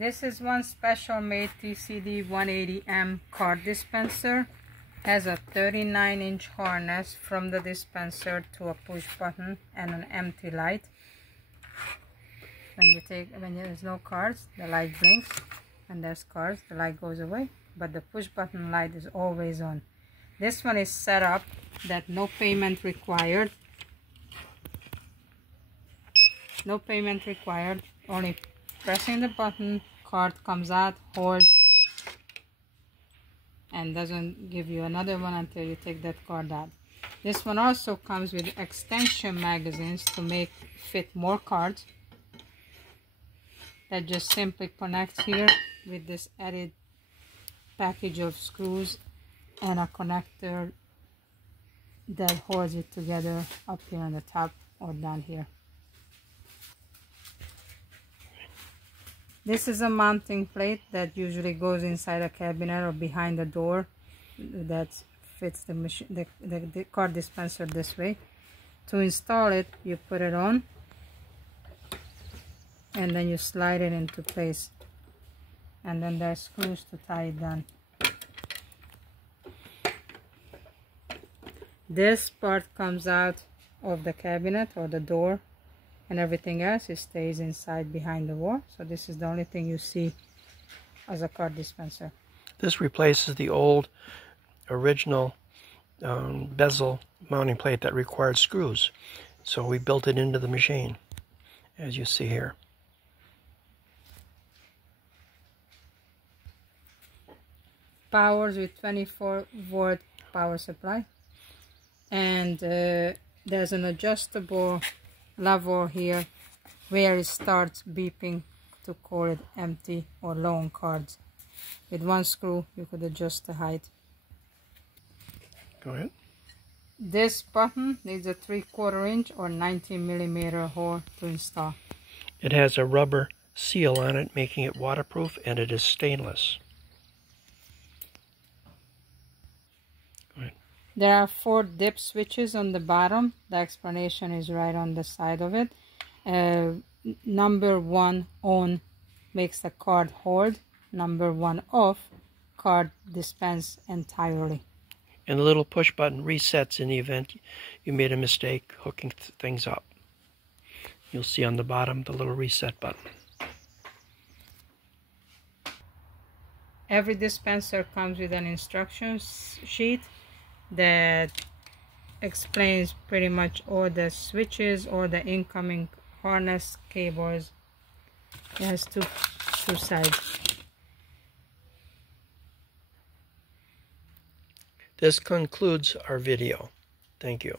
This is one special made TCD-180M card dispenser. Has a 39-inch harness from the dispenser to a push button and an empty light. When there's no cards, the light blinks, and there's cards, the light goes away, but the push button light is always on. This one is set up that no payment required. No payment required, only pressing the button, card comes out, hold, and doesn't give you another one until you take that card out. This one also comes with extension magazines to make fit more cards. That just simply connects here with this added package of screws and a connector that holds it together up here on the top or down here. This is a mounting plate that usually goes inside a cabinet or behind the door that fits the machine, the card dispenser this way. To install it, you put it on and then you slide it into place, and then there's screws to tie it down. This part comes out of the cabinet or the door, and everything else stays inside behind the wall. So this is the only thing you see as a card dispenser. This replaces the old original bezel mounting plate that required screws. So we built it into the machine, as you see here. Powers with 24-volt power supply, and there's an adjustable lever here where it starts beeping to call it empty or low on cards. With one screw you could adjust the height. Go ahead. This button needs a 3/4 inch or 90mm hole to install. It has a rubber seal on it, making it waterproof, and it is stainless. Go ahead. There are 4 dip switches on the bottom. The explanation is right on the side of it. Number 1 on makes the card hold. Number 1 off, card dispense entirely. And the little push button resets in the event you made a mistake hooking things up. You'll see on the bottom the little reset button. Every dispenser comes with an instruction sheet that explains pretty much all the switches or the incoming harness cables. It has two sides. This concludes our video. Thank you.